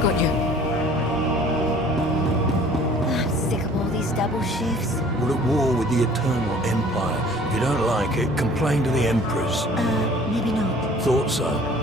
I've got you. I'm sick of all these double shifts. We're at war with the Eternal Empire. If you don't like it, complain to the Empress. Maybe not. Thought so.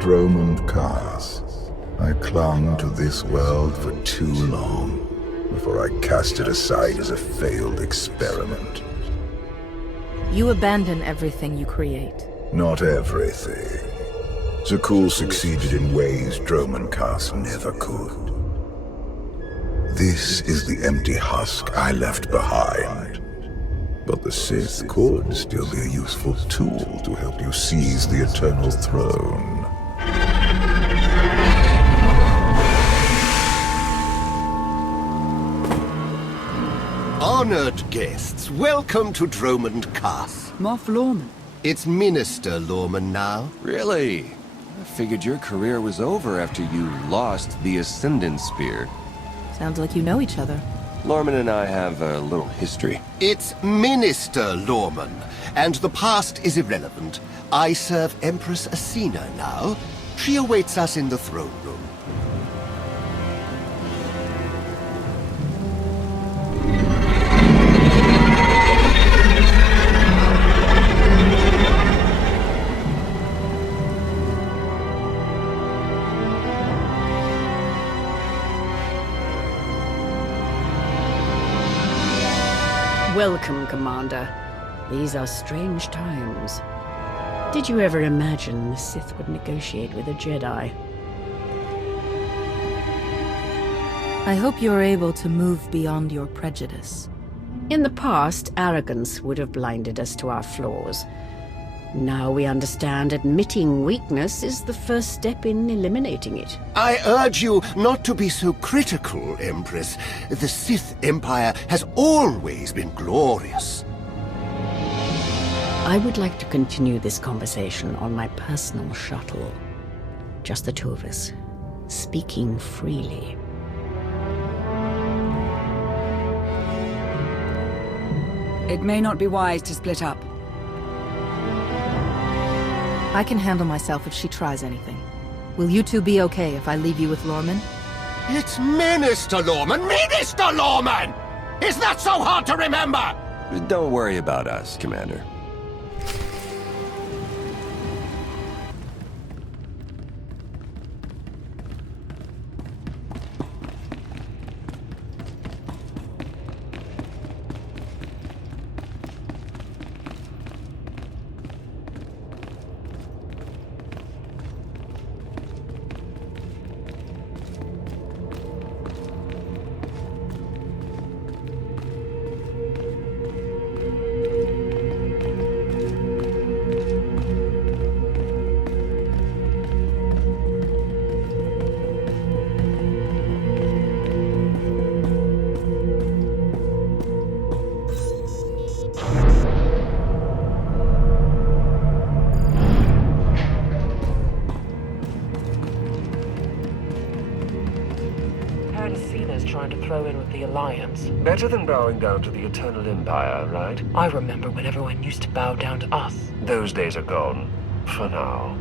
Dromund Kaas. I clung to this world for too long before I cast it aside as a failed experiment. You abandon everything you create. Not everything. Zakul succeeded in ways Dromund Kaas never could. This is the empty husk I left behind. But the Sith could still be a useful tool to help you seize the Eternal Throne. Honored guests, welcome to Dromund Kaas. Moff Lorman. It's Minister Lorman now. Really? I figured your career was over after you lost the Ascendant Spear. Sounds like you know each other. Lorman and I have a little history. It's Minister Lorman, and the past is irrelevant. I serve Empress Asina now. She awaits us in the throne room. Welcome, Commander. These are strange times. Did you ever imagine the Sith would negotiate with a Jedi? I hope you're able to move beyond your prejudice. In the past, arrogance would have blinded us to our flaws. Now we understand admitting weakness is the first step in eliminating it. I urge you not to be so critical, Empress. The Sith Empire has always been glorious. I would like to continue this conversation on my personal shuttle. Just the two of us, speaking freely. It may not be wise to split up. I can handle myself if she tries anything. Will you two be okay if I leave you with Lorman? It's Minister Lorman! Minister Lorman! Is that so hard to remember? Don't worry about us, Commander. Trying to throw in with the Alliance. Better than bowing down to the Eternal Empire, right? I remember when everyone used to bow down to us. Those days are gone. For now.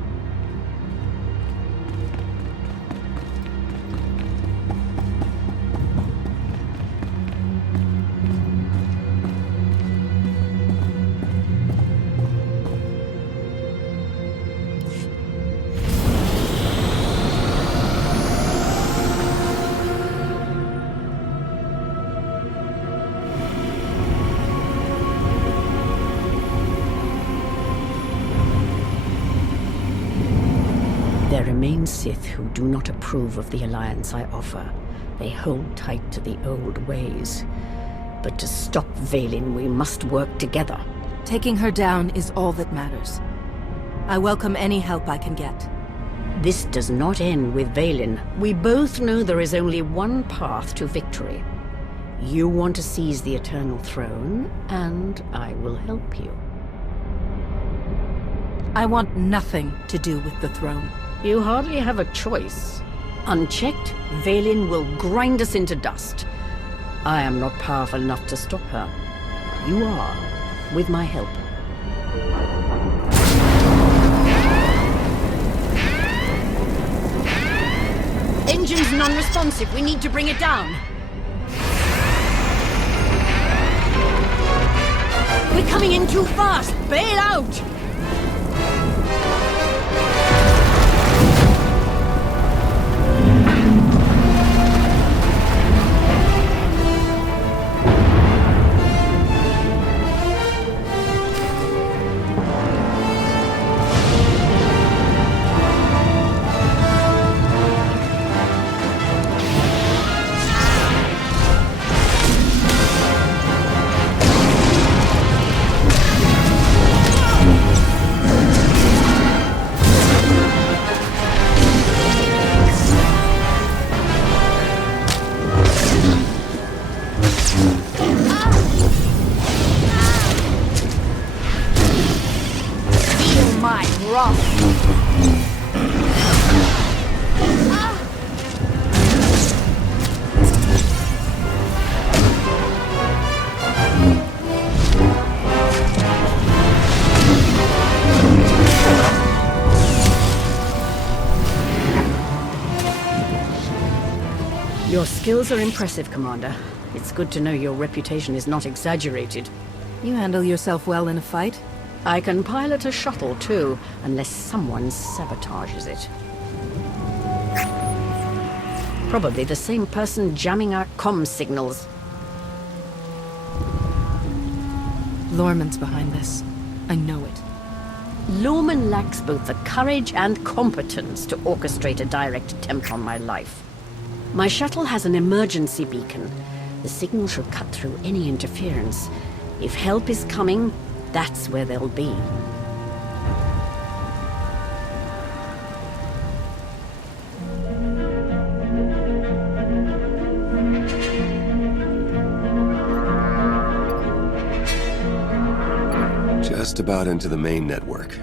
There remain Sith who do not approve of the alliance I offer. They hold tight to the old ways. But to stop Vaylin, we must work together. Taking her down is all that matters. I welcome any help I can get. This does not end with Vaylin. We both know there is only one path to victory. You want to seize the Eternal Throne, and I will help you. I want nothing to do with the throne. You hardly have a choice. Unchecked, Vaylin will grind us into dust. I am not powerful enough to stop her. You are, with my help. Engine's non-responsive. We need to bring it down. We're coming in too fast. Bail out! Your skills are impressive, Commander. It's good to know your reputation is not exaggerated. You handle yourself well in a fight? I can pilot a shuttle, too, unless someone sabotages it. Probably the same person jamming our comm signals. Lorman's behind this. I know it. Lorman lacks both the courage and competence to orchestrate a direct attempt on my life. My shuttle has an emergency beacon. The signal should cut through any interference. If help is coming, that's where they'll be. Just about into the main network.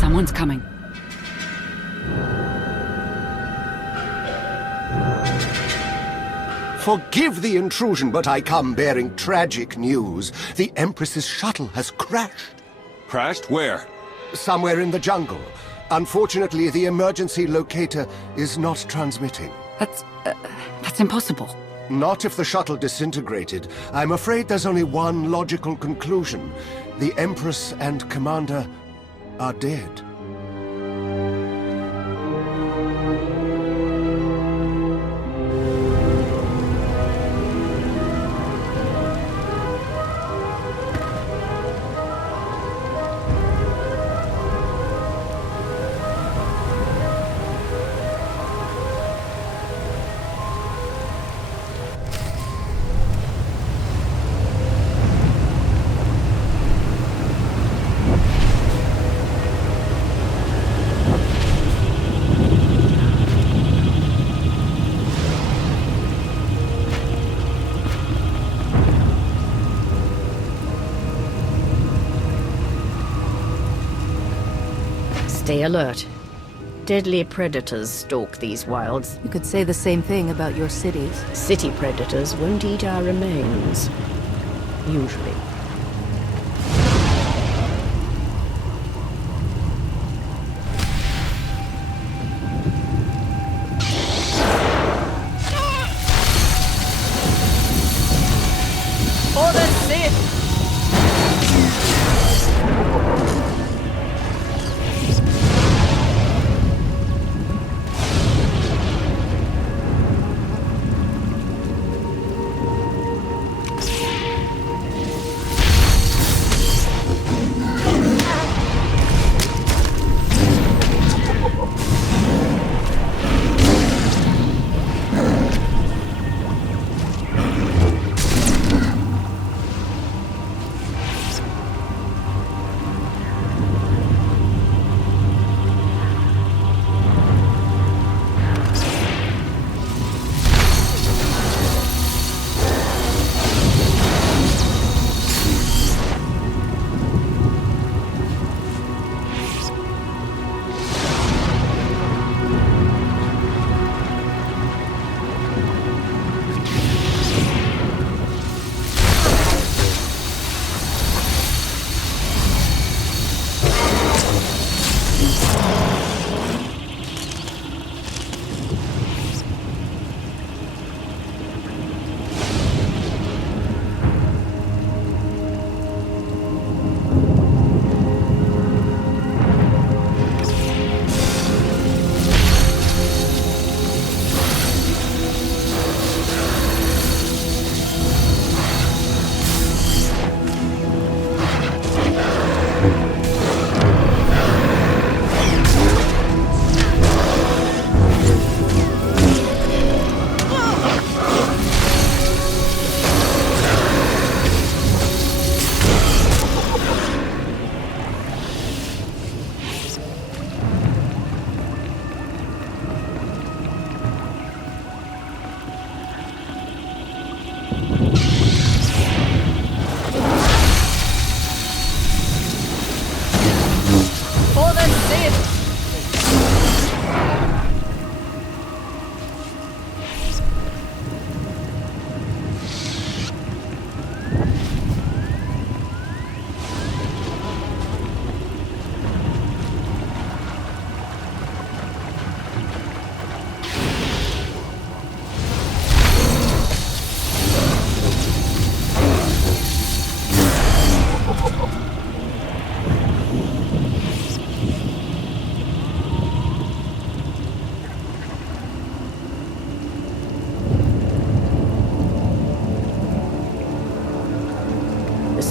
Someone's coming. Forgive the intrusion, but I come bearing tragic news. The Empress's shuttle has crashed. Crashed? Where? Somewhere in the jungle. Unfortunately, the emergency locator is not transmitting. That's impossible. Not if the shuttle disintegrated. I'm afraid there's only one logical conclusion. The Empress and Commander are dead. Stay alert. Deadly predators stalk these wilds. You could say the same thing about your cities. City predators won't eat our remains. Usually. Order Sith!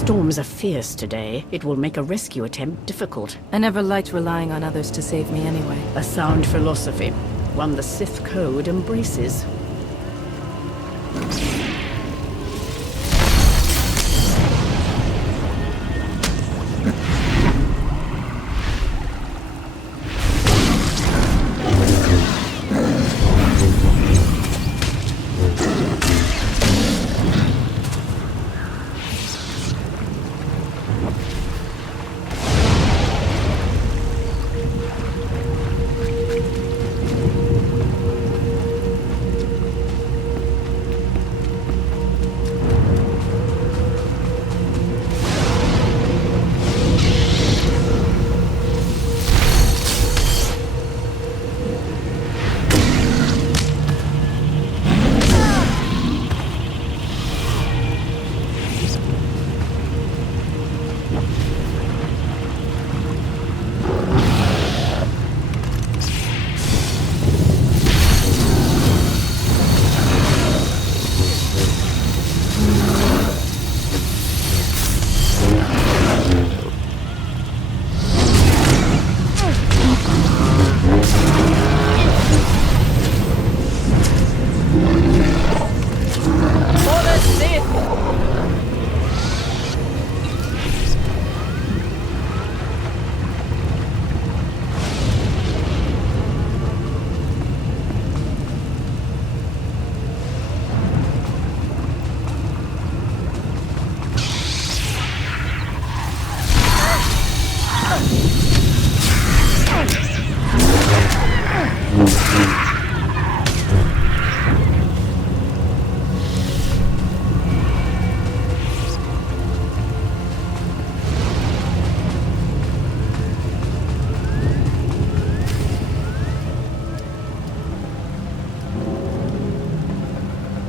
storms are fierce today, it will make a rescue attempt difficult. I never liked relying on others to save me anyway. A sound philosophy, one the Sith Code embraces.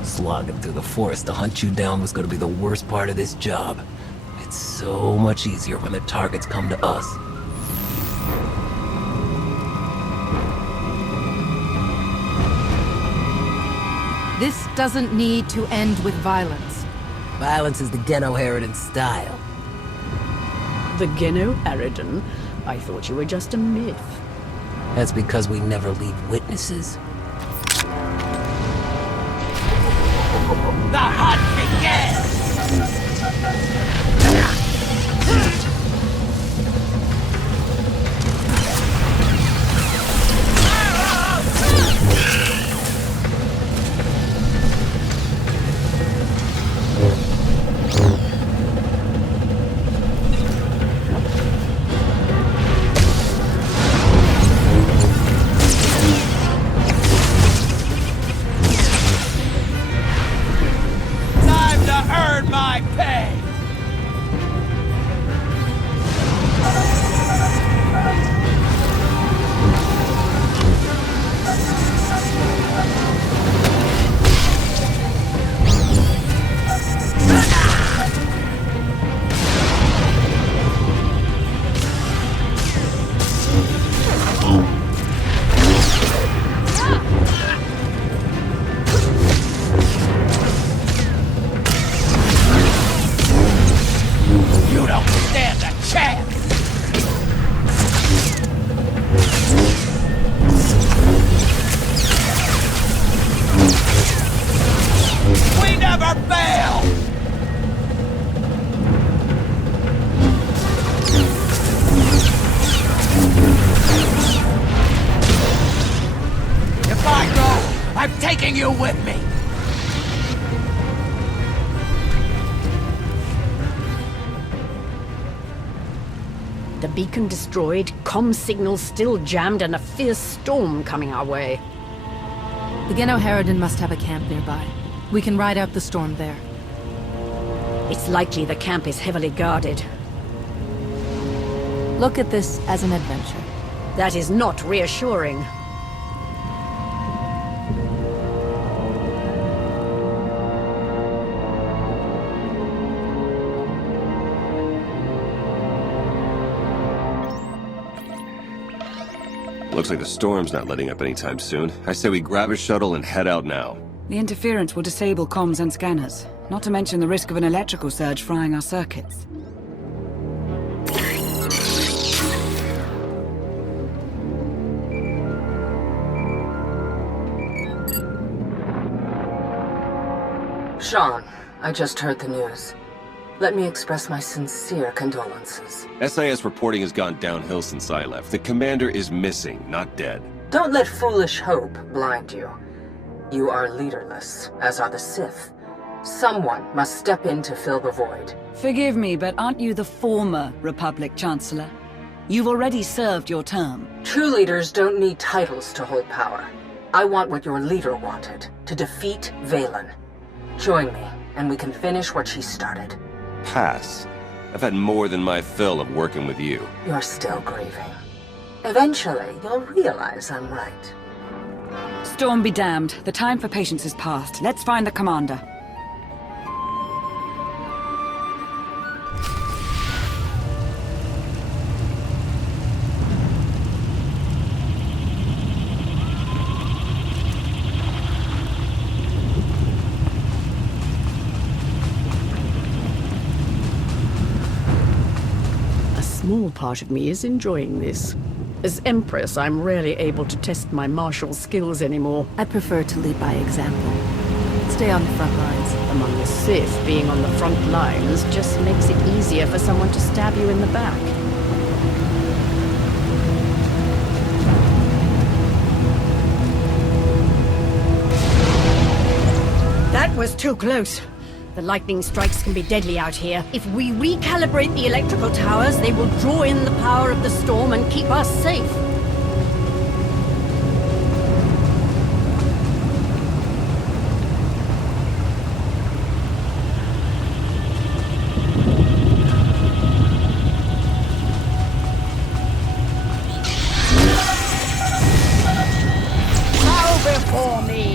Slogging through the forest to hunt you down was gonna be the worst part of this job. It's so much easier when the targets come to us. This doesn't need to end with violence. Violence is the Geno Harridan style. The Geno Harridan? I thought you were just a myth. That's because we never leave witnesses. The hunt begins! taking you with me! The beacon destroyed, comm signals still jammed, and a fierce storm coming our way. The Geno Harridan must have a camp nearby. We can ride out the storm there. It's likely the camp is heavily guarded. Look at this as an adventure. That is not reassuring. Looks like the storm's not letting up anytime soon. I say we grab a shuttle and head out now. The interference will disable comms and scanners, not to mention the risk of an electrical surge frying our circuits. Sean, I just heard the news. Let me express my sincere condolences. SIS reporting has gone downhill since I left. The commander is missing, not dead. Don't let foolish hope blind you. You are leaderless, as are the Sith. Someone must step in to fill the void. Forgive me, but aren't you the former Republic Chancellor? You've already served your term. True leaders don't need titles to hold power. I want what your leader wanted, to defeat Valen. Join me, and we can finish what she started. Pass. I've had more than my fill of working with you. You're still grieving. Eventually, you'll realize I'm right. Storm be damned. The time for patience is past. Let's find the commander. A small part of me is enjoying this. As Empress, I'm rarely able to test my martial skills anymore. I prefer to lead by example. Stay on the front lines. Among the Sith, being on the front lines just makes it easier for someone to stab you in the back. That was too close. The lightning strikes can be deadly out here. If we recalibrate the electrical towers, they will draw in the power of the storm and keep us safe. Bow before me!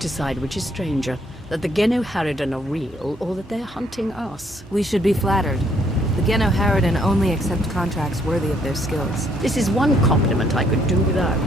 Decide which is stranger, that the Geno Harridan are real, or that they're hunting us. We should be flattered. The Geno Harridan only accept contracts worthy of their skills. This is one compliment I could do without.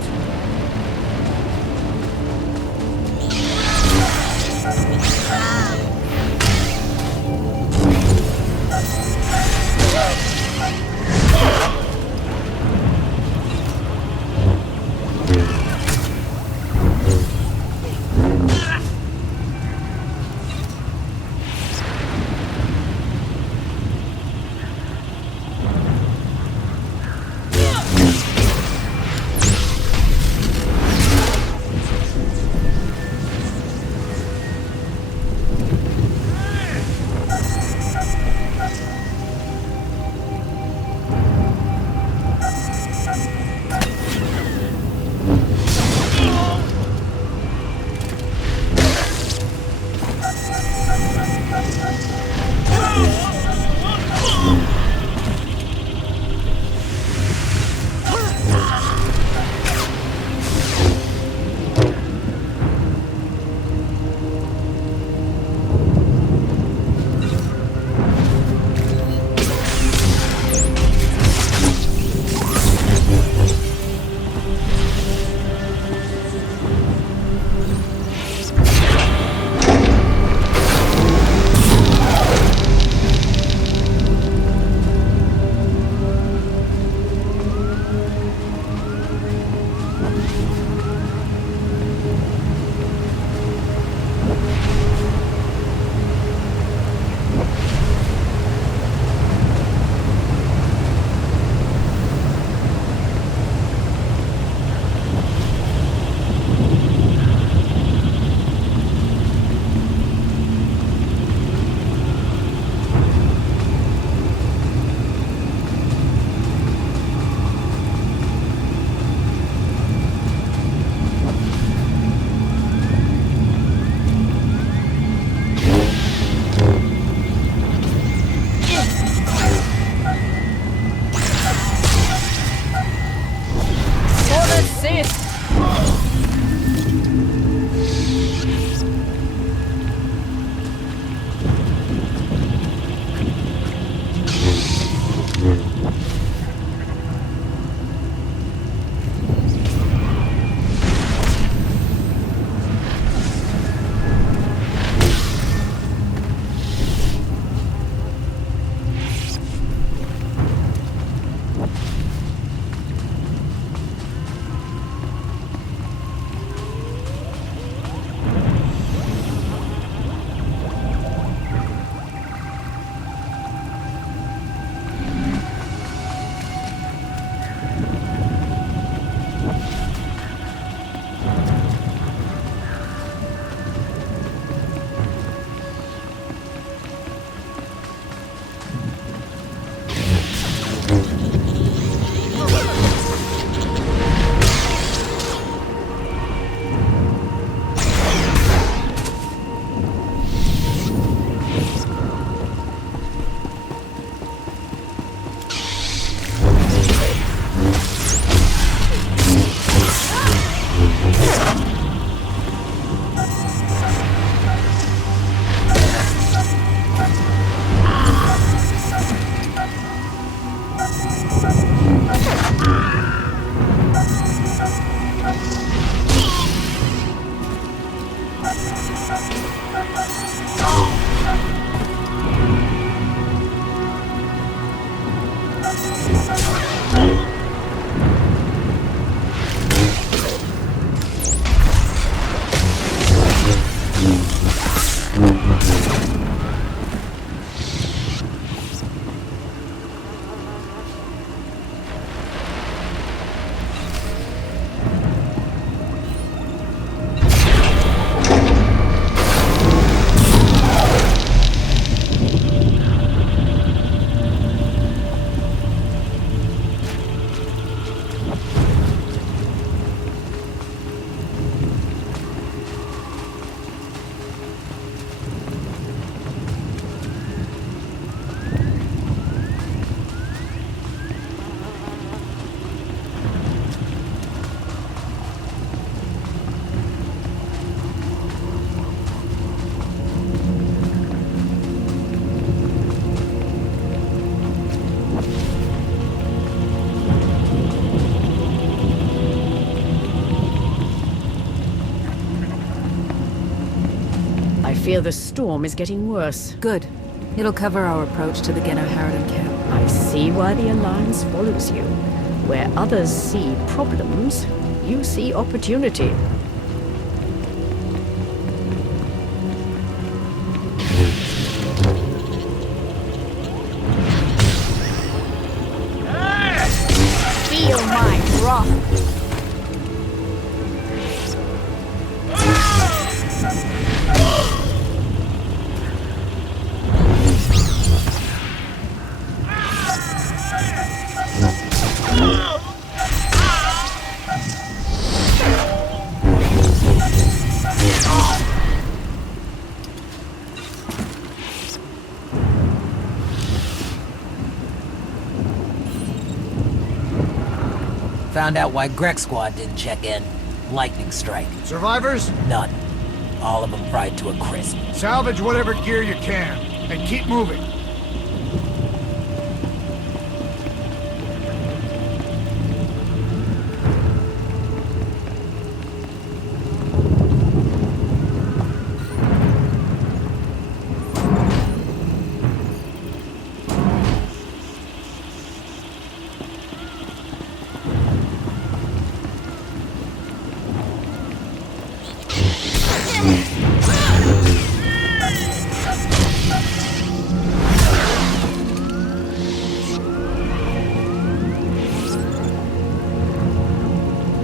fear the storm is getting worse. Good. It'll cover our approach to the Genno Harridan camp. I see why the Alliance follows you. Where others see problems, you see opportunity. Feel my wrath. Found out why Greg Squad didn't check in. Lightning strike. Survivors? None. All of them fried to a crisp. Salvage whatever gear you can, and keep moving.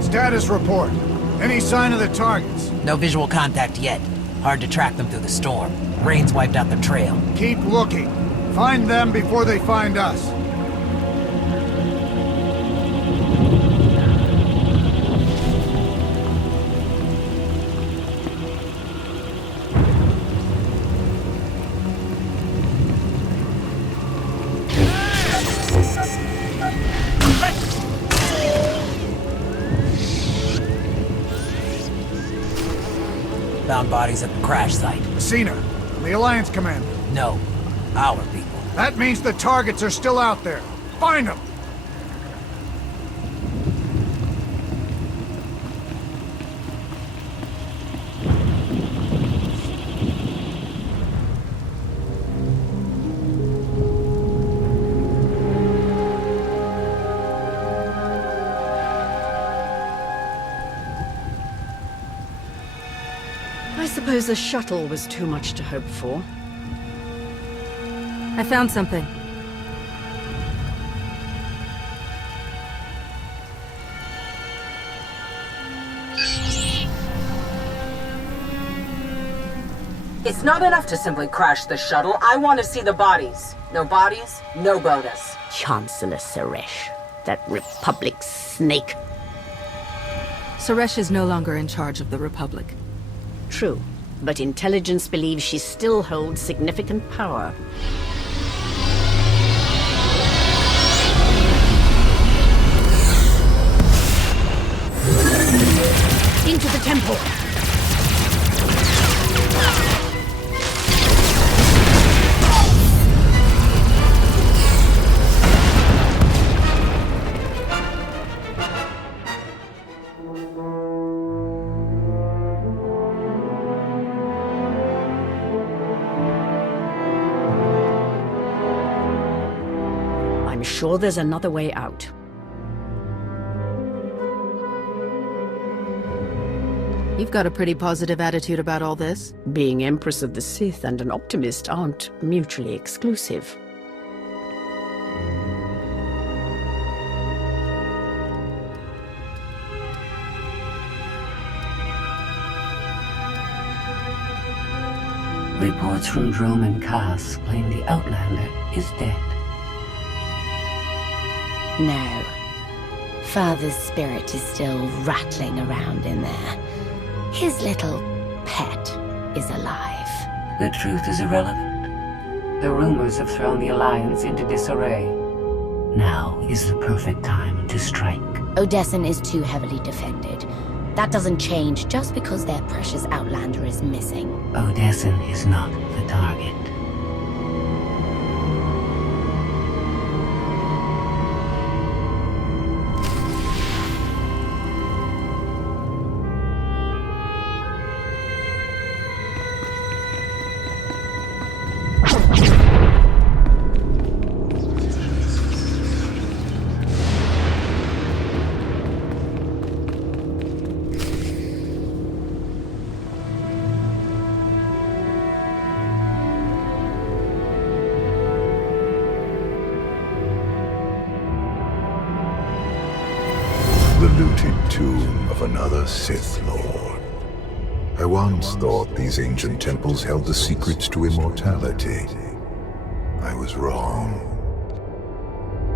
Status report. Any sign of the targets? No visual contact yet. Hard to track them through the storm. Rain's wiped out their trail. Keep looking. Find them before they find us. Found bodies at the crash site. Seen her. The Alliance commander. No. Our people. That means the targets are still out there. Find them! I suppose the shuttle was too much to hope for. I found something. It's not enough to simply crash the shuttle. I want to see the bodies. No bodies, no bonus. Chancellor Suresh, that Republic snake. Suresh is no longer in charge of the Republic. True, but intelligence believes she still holds significant power. Into the temple! I'm sure there's another way out. You've got a pretty positive attitude about all this. Being Empress of the Sith and an optimist aren't mutually exclusive. Reports from Drome and Cass claim the Outlander is dead. No. Father's spirit is still rattling around in there. His little pet is alive. The truth is irrelevant. The rumors have thrown the Alliance into disarray. Now is the perfect time to strike. Odessen is too heavily defended. That doesn't change just because their precious Outlander is missing. Odessen is not the target. of another Sith Lord. I once thought these ancient temples held the secrets to immortality. I was wrong.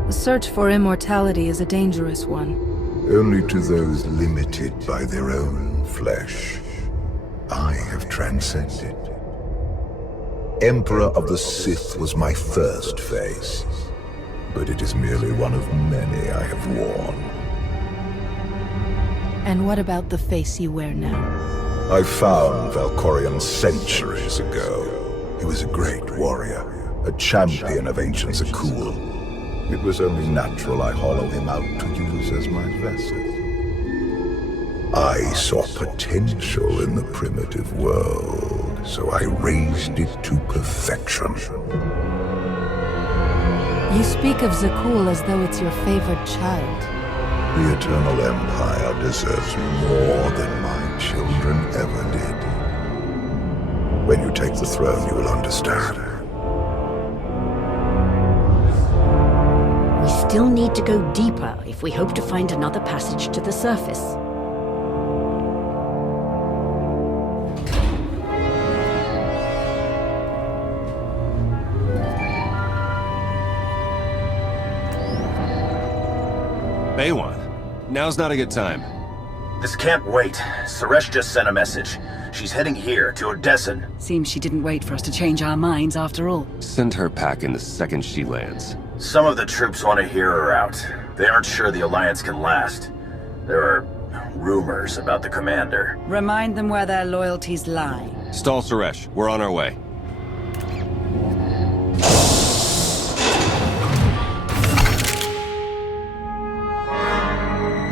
The search for immortality is a dangerous one. Only to those limited by their own flesh. I have transcended. Emperor of the Sith was my first face, but it is merely one of many I have worn. And what about the face you wear now? I found Valkorion centuries ago. He was a great warrior, a champion of ancient Zakul. It was only natural I hollow him out to use as my vessel. I saw potential in the primitive world, so I raised it to perfection. You speak of Zakul as though it's your favorite child. The Eternal Empire deserves more than my children ever did. When you take the throne, you will understand. We still need to go deeper if we hope to find another passage to the surface. Baywan, now's not a good time. This can't wait. Suresh just sent a message. She's heading here, to Odessen. Seems she didn't wait for us to change our minds after all. Send her packing the second she lands. Some of the troops want to hear her out. They aren't sure the Alliance can last. There are rumors about the commander. Remind them where their loyalties lie. Stall Suresh, we're on our way.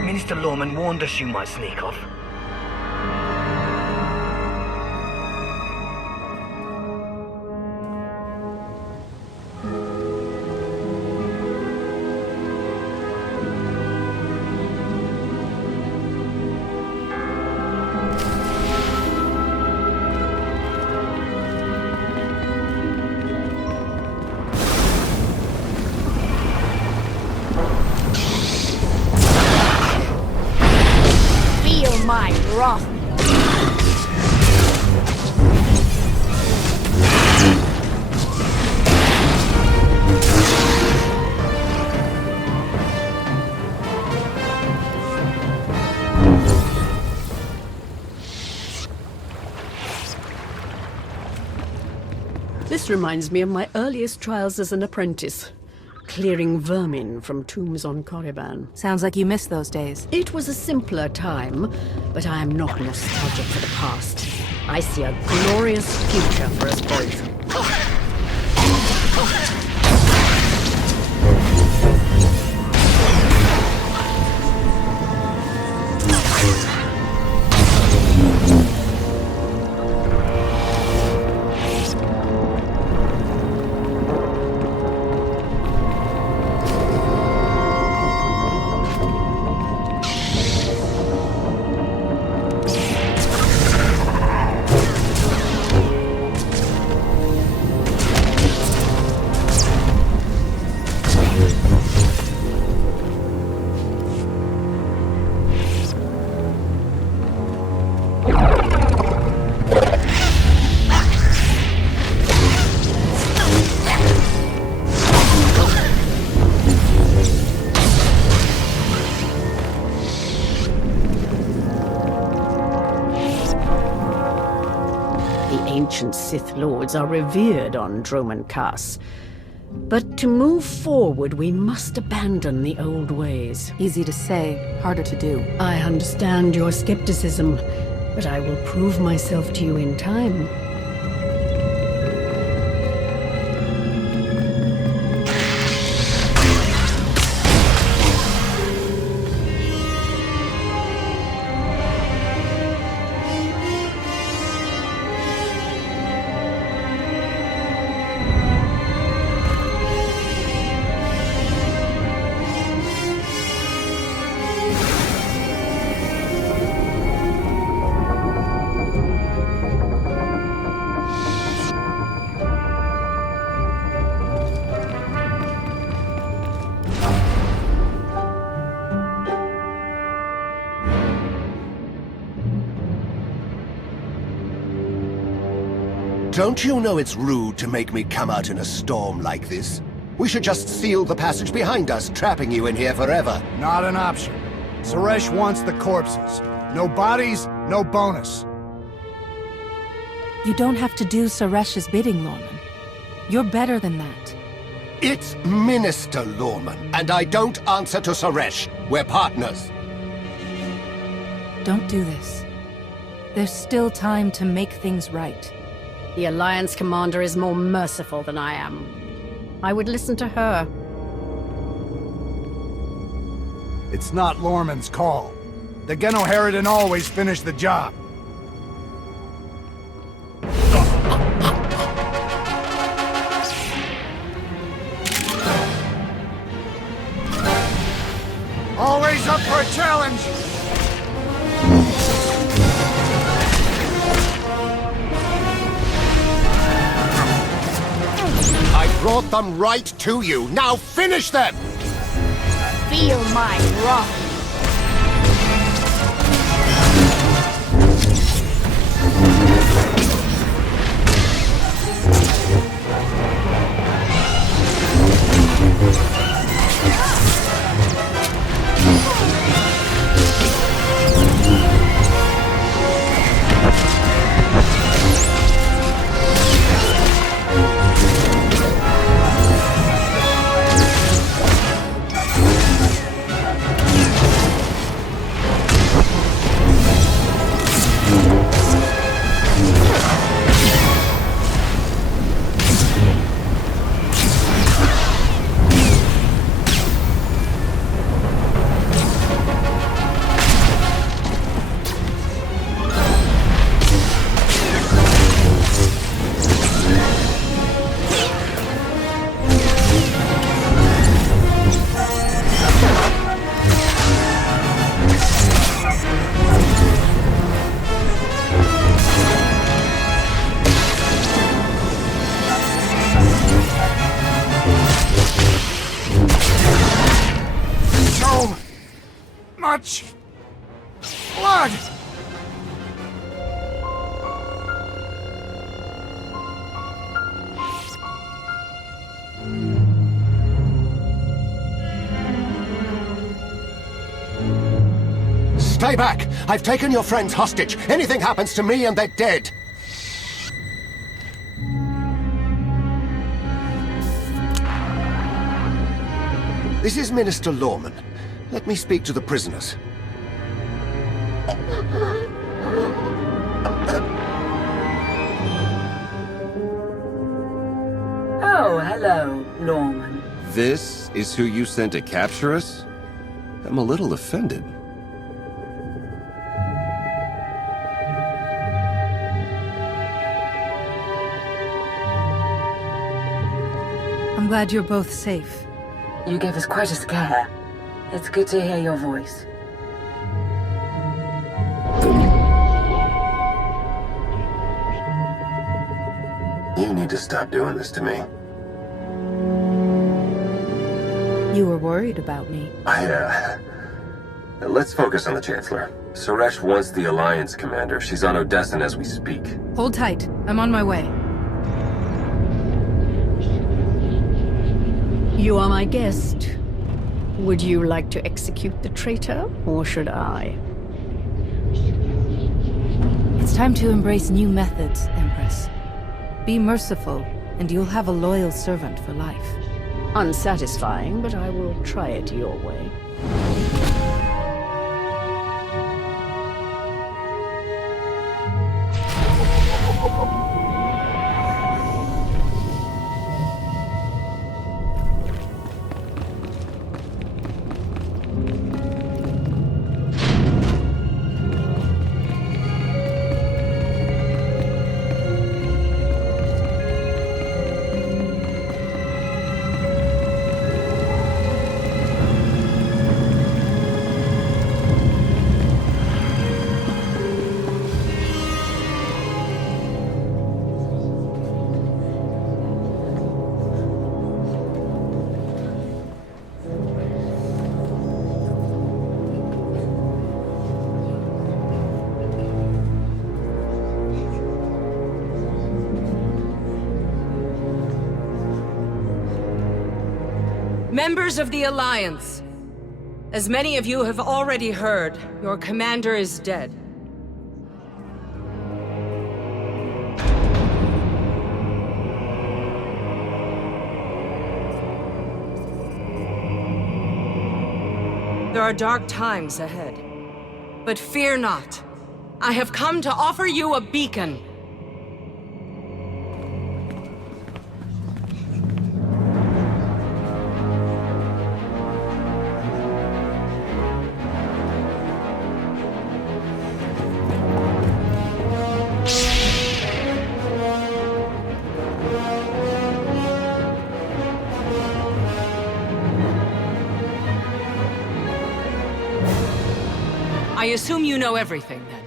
Minister Lorman warned us you might sneak off. My wrath. This reminds me of my earliest trials as an apprentice. Clearing vermin from tombs on Korriban. Sounds like you miss those days. It was a simpler time, but I am not nostalgic for the past. I see a glorious future for us both. Ancient Sith Lords are revered on Droman Kaas. But to move forward, we must abandon the old ways. Easy to say, harder to do. I understand your skepticism, but I will prove myself to you in time. Don't you know it's rude to make me come out in a storm like this? We should just seal the passage behind us, trapping you in here forever. Not an option. Suresh wants the corpses. No bodies, no bonus. You don't have to do Suresh's bidding, Lorman. You're better than that. It's Minister Lorman, and I don't answer to Suresh. We're partners. Don't do this. There's still time to make things right. The Alliance commander is more merciful than I am. I would listen to her. It's not Lorman's call. The Genoheridan always finish the job. Always up for a challenge! I brought them right to you. Now finish them! Feel my wrath. Blood! Stay back! I've taken your friends hostage. Anything happens to me and they're dead. This is Minister Lorman. Let me speak to the prisoners. Oh, hello, Lorman. This is who you sent to capture us? I'm a little offended. I'm glad you're both safe. You gave us quite a scare. It's good to hear your voice. You need to stop doing this to me. You were worried about me. Let's focus on the Chancellor. Suresh wants the Alliance commander. She's on Odessan as we speak. Hold tight. I'm on my way. You are my guest. Would you like to execute the traitor, or should I? It's time to embrace new methods, Empress. Be merciful, and you'll have a loyal servant for life. Unsatisfying, but I will try it your way. Members of the Alliance, as many of you have already heard, your commander is dead. There are dark times ahead. But fear not. I have come to offer you a beacon. I assume you know everything, then.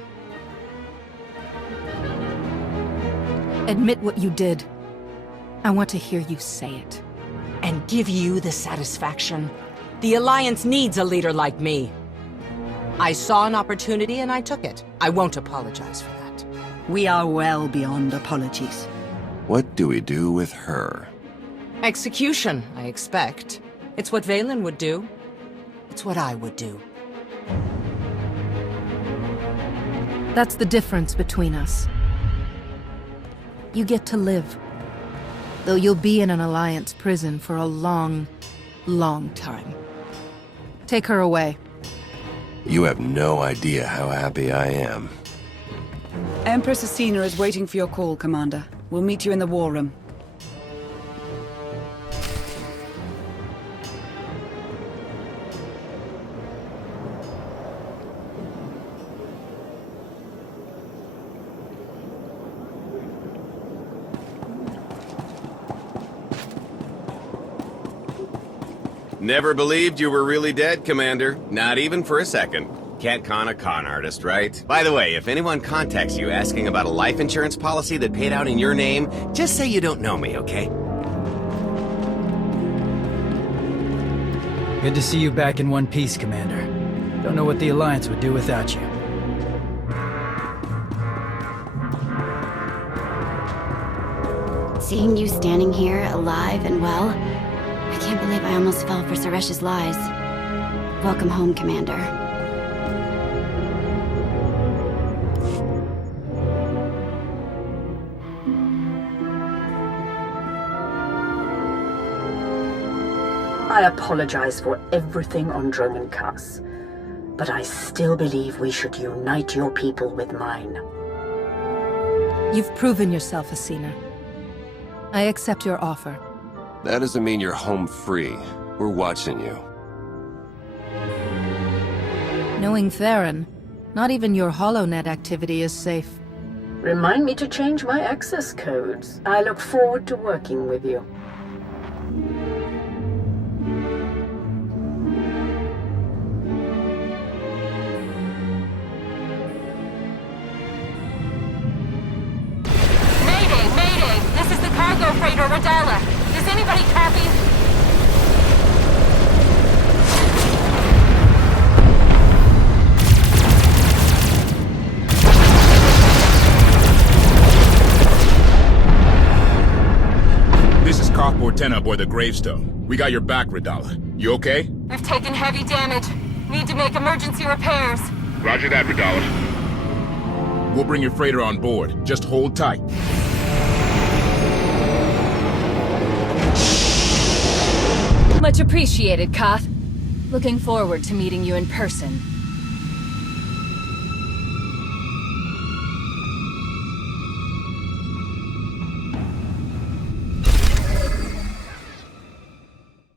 Admit what you did. I want to hear you say it. And give you the satisfaction. The Alliance needs a leader like me. I saw an opportunity and I took it. I won't apologize for that. We are well beyond apologies. What do we do with her? Execution, I expect. It's what Valen would do. It's what I would do. That's the difference between us. You get to live. Though you'll be in an Alliance prison for a long, long time. Take her away. You have no idea how happy I am. Empress Asina is waiting for your call, Commander. We'll meet you in the war room. Never believed you were really dead, Commander. Not even for a second. Can't con a con artist, right? By the way, if anyone contacts you asking about a life insurance policy that paid out in your name, just say you don't know me, okay? Good to see you back in one piece, Commander. Don't know what the Alliance would do without you. Seeing you standing here, alive and well, I can't believe I almost fell for Suresh's lies. Welcome home, Commander. I apologize for everything on Droman Kaas, but I still believe we should unite your people with mine. You've proven yourself, Asina. I accept your offer. That doesn't mean you're home free. We're watching you. Knowing Theron, not even your HoloNet activity is safe. Remind me to change my access codes. I look forward to working with you. Cargo freighter Radala. Does anybody copy? This is Cockport 10 aboard the Gravestone. We got your back, Radala. You okay? We've taken heavy damage. Need to make emergency repairs. Roger that, Radala. We'll bring your freighter on board. Just hold tight. Much appreciated, Koth. Looking forward to meeting you in person.